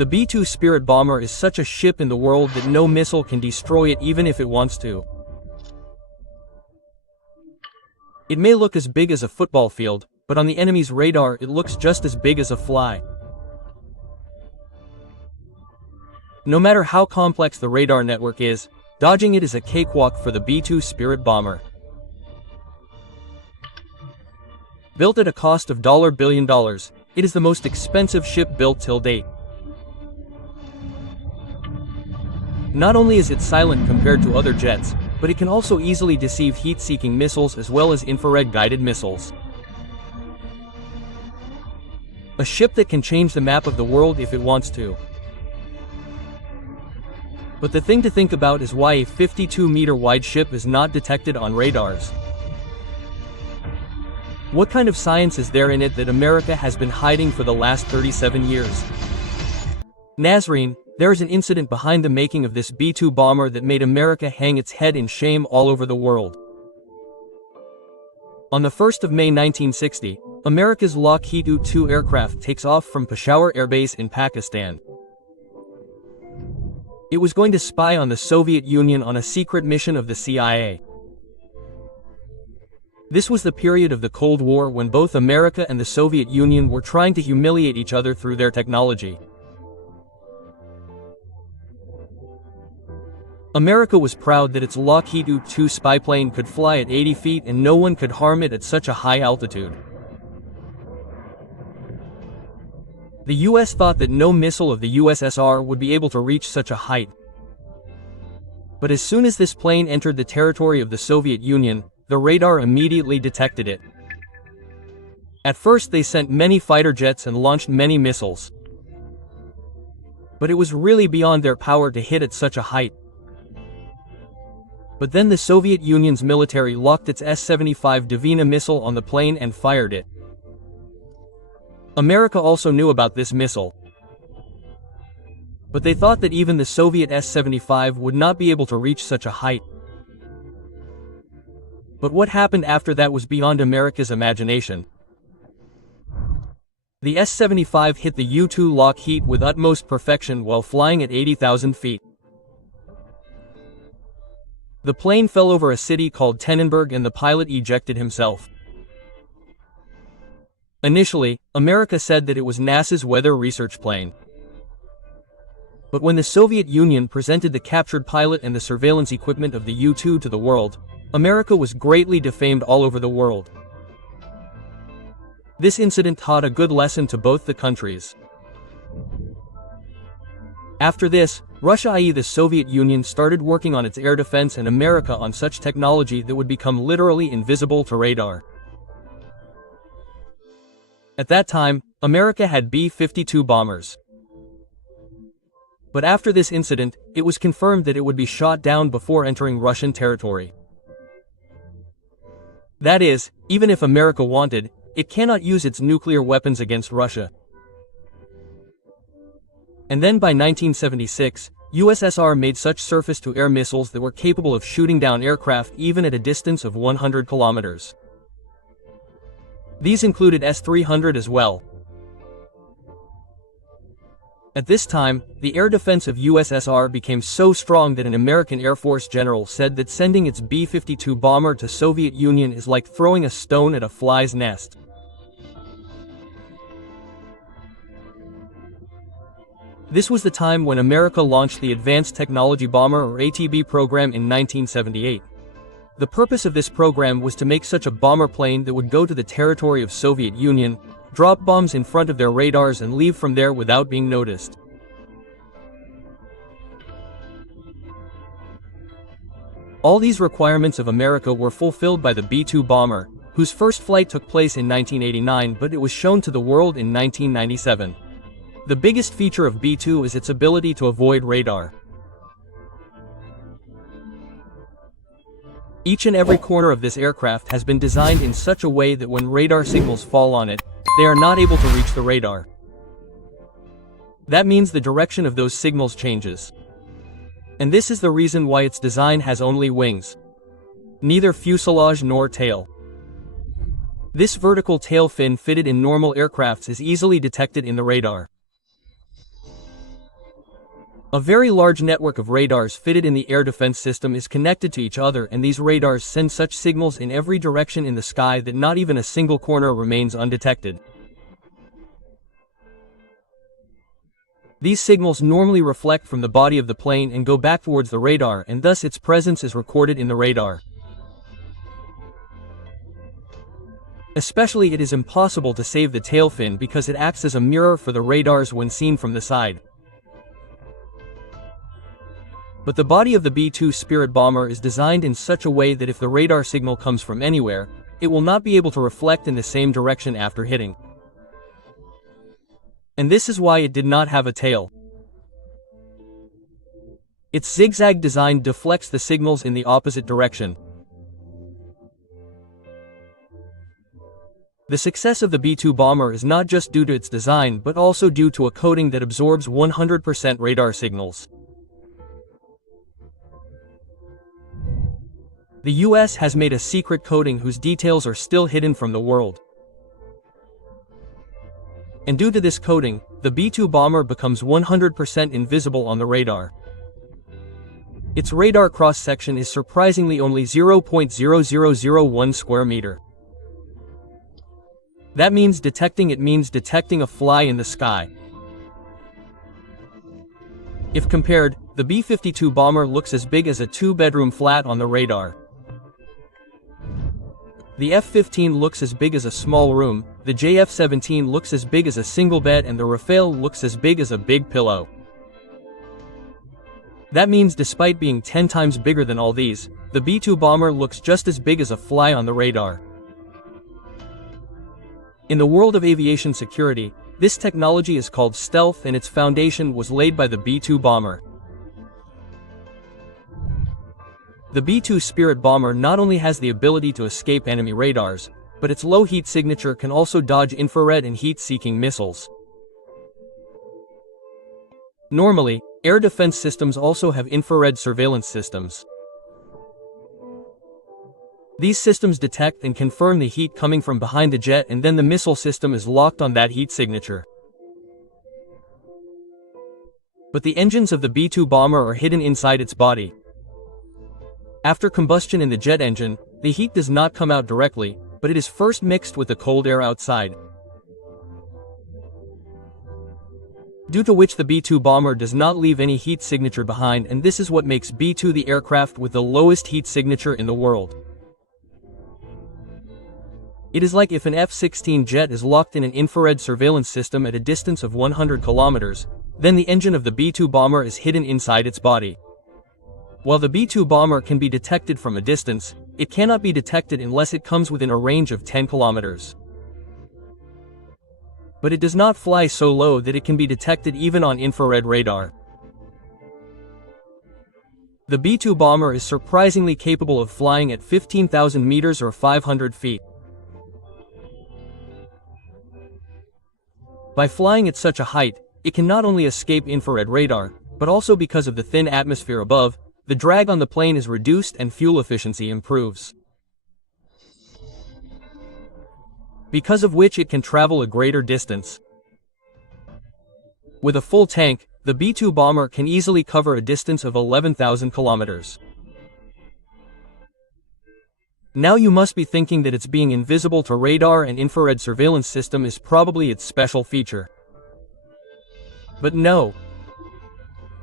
The B-2 Spirit bomber is such a ship in the world that no missile can destroy it even if it wants to. It may look as big as a football field, but on the enemy's radar it looks just as big as a fly. No matter how complex the radar network is, dodging it is a cakewalk for the B-2 Spirit bomber. Built at a cost of $1 billion, it is the most expensive ship built till date. Not only is it silent compared to other jets, but it can also easily deceive heat-seeking missiles as well as infrared-guided missiles. A ship that can change the map of the world if it wants to. But the thing to think about is why a 52-meter-wide ship is not detected on radars. What kind of science is there in it that America has been hiding for the last 37 years? Nazreen, there is an incident behind the making of this B-2 bomber that made America hang its head in shame all over the world. On the 1st of May 1960, America's Lockheed U-2 aircraft takes off from Peshawar Air Base in Pakistan. It was going to spy on the Soviet Union on a secret mission of the CIA. This was the period of the Cold War when both America and the Soviet Union were trying to humiliate each other through their technology. America was proud that its Lockheed U-2 spy plane could fly at 80 feet and no one could harm it at such a high altitude. The US thought that no missile of the USSR would be able to reach such a height. But as soon as this plane entered the territory of the Soviet Union, the radar immediately detected it. At first they sent many fighter jets and launched many missiles. But it was really beyond their power to hit at such a height. But then the Soviet Union's military locked its S-75 Dvina missile on the plane and fired it. America also knew about this missile. But they thought that even the Soviet S-75 would not be able to reach such a height. But what happened after that was beyond America's imagination. The S-75 hit the U-2 Lockheed with utmost perfection while flying at 80,000 feet. The plane fell over a city called Tennenberg and the pilot ejected himself. Initially, America said that it was NASA's weather research plane. But when the Soviet Union presented the captured pilot and the surveillance equipment of the U-2 to the world, America was greatly defamed all over the world. This incident taught a good lesson to both the countries. After this, Russia, i.e. the Soviet Union, started working on its air defense and America on such technology that would become literally invisible to radar. At that time, America had B-52 bombers. But after this incident, it was confirmed that it would be shot down before entering Russian territory. That is, even if America wanted, it cannot use its nuclear weapons against Russia. And then by 1976, USSR made such surface-to-air missiles that were capable of shooting down aircraft even at a distance of 100 kilometers. These included S-300 as well. At this time, the air defense of USSR became so strong that an American Air Force general said that sending its B-52 bomber to Soviet Union is like throwing a stone at a fly's nest. This was the time when America launched the Advanced Technology Bomber or ATB program in 1978. The purpose of this program was to make such a bomber plane that would go to the territory of Soviet Union, drop bombs in front of their radars and leave from there without being noticed. All these requirements of America were fulfilled by the B-2 bomber, whose first flight took place in 1989, but it was shown to the world in 1997. The biggest feature of B-2 is its ability to avoid radar. Each and every corner of this aircraft has been designed in such a way that when radar signals fall on it, they are not able to reach the radar. That means the direction of those signals changes. And this is the reason why its design has only wings. Neither fuselage nor tail. This vertical tail fin fitted in normal aircrafts is easily detected in the radar. A very large network of radars fitted in the air defense system is connected to each other, and these radars send such signals in every direction in the sky that not even a single corner remains undetected. These signals normally reflect from the body of the plane and go back towards the radar, and thus its presence is recorded in the radar. Especially, it is impossible to save the tail fin because it acts as a mirror for the radars when seen from the side. But the body of the B-2 Spirit bomber is designed in such a way that if the radar signal comes from anywhere, it will not be able to reflect in the same direction after hitting. And this is why it did not have a tail. Its zigzag design deflects the signals in the opposite direction. The success of the B-2 bomber is not just due to its design but also due to a coating that absorbs 100% radar signals. The US has made a secret coating whose details are still hidden from the world. And due to this coating, the B-2 bomber becomes 100% invisible on the radar. Its radar cross-section is surprisingly only 0.0001 square meter. That means detecting a fly in the sky. If compared, the B-52 bomber looks as big as a two-bedroom flat on the radar. The F-15 looks as big as a small room, the JF-17 looks as big as a single bed, and the Rafale looks as big as a big pillow. That means despite being 10 times bigger than all these, the B-2 bomber looks just as big as a fly on the radar. In the world of aviation security, this technology is called stealth, and its foundation was laid by the B-2 bomber. The B-2 Spirit bomber not only has the ability to escape enemy radars, but its low heat signature can also dodge infrared and heat-seeking missiles. Normally, air defense systems also have infrared surveillance systems. These systems detect and confirm the heat coming from behind the jet, and then the missile system is locked on that heat signature. But the engines of the B-2 bomber are hidden inside its body. After combustion in the jet engine, the heat does not come out directly, but it is first mixed with the cold air outside. Due to which the B-2 bomber does not leave any heat signature behind, and this is what makes B-2 the aircraft with the lowest heat signature in the world. It is like if an F-16 jet is locked in an infrared surveillance system at a distance of 100 kilometers, then the engine of the B-2 bomber is hidden inside its body. While the B-2 bomber can be detected from a distance, it cannot be detected unless it comes within a range of 10 kilometers. But it does not fly so low that it can be detected even on infrared radar. The B-2 bomber is surprisingly capable of flying at 15,000 meters or 500 feet. By flying at such a height, it can not only escape infrared radar, but also because of the thin atmosphere above, the drag on the plane is reduced and fuel efficiency improves. Because of which it can travel a greater distance. With a full tank, the B-2 bomber can easily cover a distance of 11,000 kilometers. Now you must be thinking that its being invisible to radar and infrared surveillance system is probably its special feature. But no.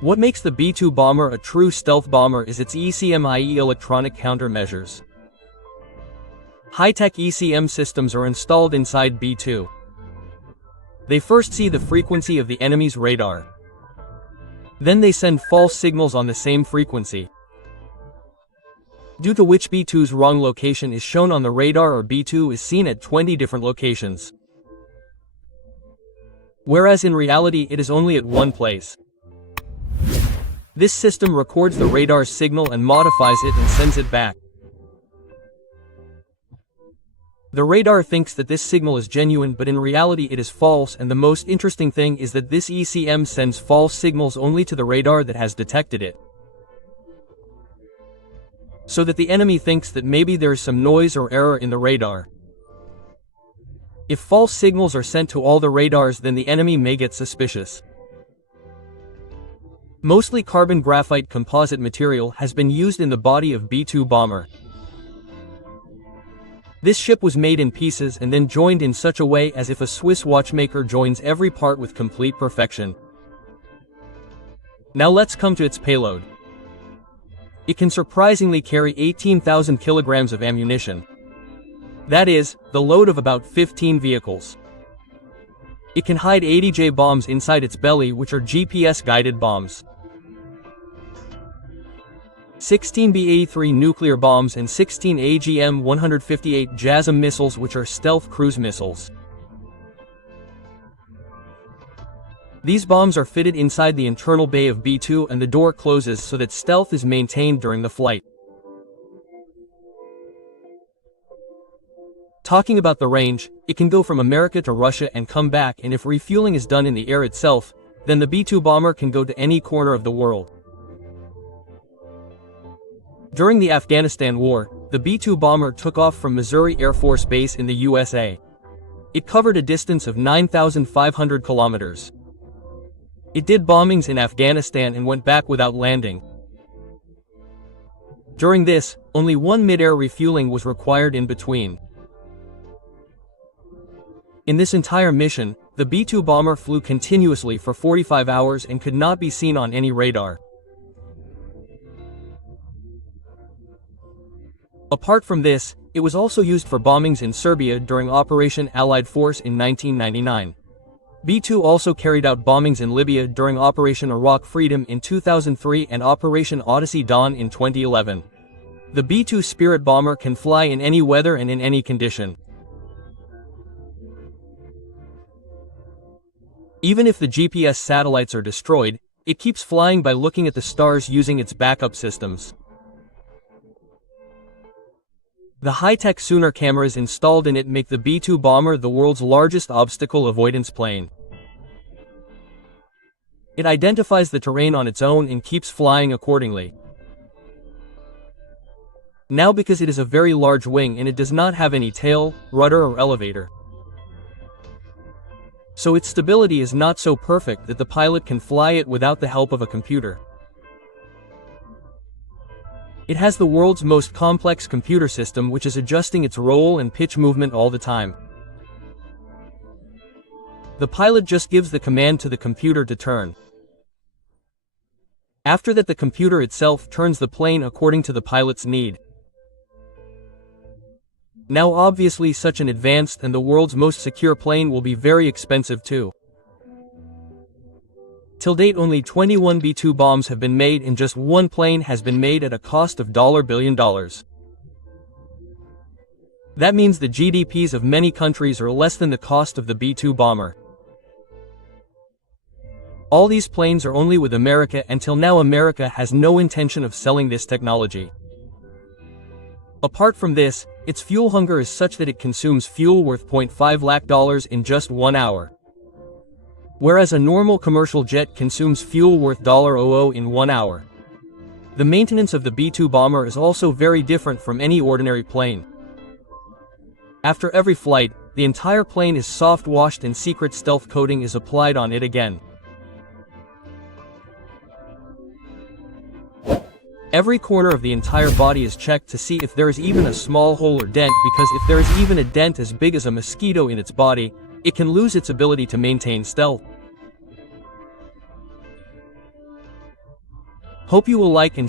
What makes the B-2 bomber a true stealth bomber is its ECM, i.e. electronic countermeasures. High-tech ECM systems are installed inside B-2. They first see the frequency of the enemy's radar. Then they send false signals on the same frequency. Due to which B-2's wrong location is shown on the radar, or B-2 is seen at 20 different locations. Whereas in reality it is only at one place. This system records the radar's signal and modifies it and sends it back. The radar thinks that this signal is genuine, but in reality it is false, and the most interesting thing is that this ECM sends false signals only to the radar that has detected it. So that the enemy thinks that maybe there is some noise or error in the radar. If false signals are sent to all the radars, then the enemy may get suspicious. Mostly carbon graphite composite material has been used in the body of B-2 bomber. This ship was made in pieces and then joined in such a way as if a Swiss watchmaker joins every part with complete perfection. Now let's come to its payload. It can surprisingly carry 18,000 kilograms of ammunition. That is, the load of about 15 vehicles. It can hide 80 J bombs inside its belly, which are GPS-guided bombs. 16 B-83 nuclear bombs and 16 AGM-158 JASSM missiles, which are stealth cruise missiles. These bombs are fitted inside the internal bay of B-2 and the door closes so that stealth is maintained during the flight. Talking about the range, it can go from America to Russia and come back, and if refueling is done in the air itself, then the B-2 bomber can go to any corner of the world. During the Afghanistan War, the B-2 bomber took off from Missouri Air Force Base in the USA. It covered a distance of 9,500 kilometers. It did bombings in Afghanistan and went back without landing. During this, only one mid-air refueling was required in between. In this entire mission, the B-2 bomber flew continuously for 45 hours and could not be seen on any radar. Apart from this, it was also used for bombings in Serbia during Operation Allied Force in 1999. B-2 also carried out bombings in Libya during Operation Iraq Freedom in 2003 and Operation Odyssey Dawn in 2011. The B-2 Spirit bomber can fly in any weather and in any condition. Even if the GPS satellites are destroyed, it keeps flying by looking at the stars using its backup systems. The high-tech sonar cameras installed in it make the B-2 bomber the world's largest obstacle avoidance plane. It identifies the terrain on its own and keeps flying accordingly. Now, because it is a very large wing and it does not have any tail, rudder or elevator, so its stability is not so perfect that the pilot can fly it without the help of a computer. It has the world's most complex computer system, which is adjusting its roll and pitch movement all the time. The pilot just gives the command to the computer to turn. After that, the computer itself turns the plane according to the pilot's need. Now obviously such an advanced and the world's most secure plane will be very expensive too. Till date, only 21 B-2 bombs have been made and just one plane has been made at a cost of $1 billion. That means the GDPs of many countries are less than the cost of the B-2 bomber. All these planes are only with America. Until now, America has no intention of selling this technology. Apart from this, its fuel hunger is such that it consumes fuel worth $0.5 lakh in just 1 hour. Whereas a normal commercial jet consumes fuel worth $00 in 1 hour. The maintenance of the B-2 bomber is also very different from any ordinary plane. After every flight, the entire plane is soft washed and secret stealth coating is applied on it again. Every corner of the entire body is checked to see if there is even a small hole or dent, because if there is even a dent as big as a mosquito in its body, it can lose its ability to maintain stealth. Hope you will like and share.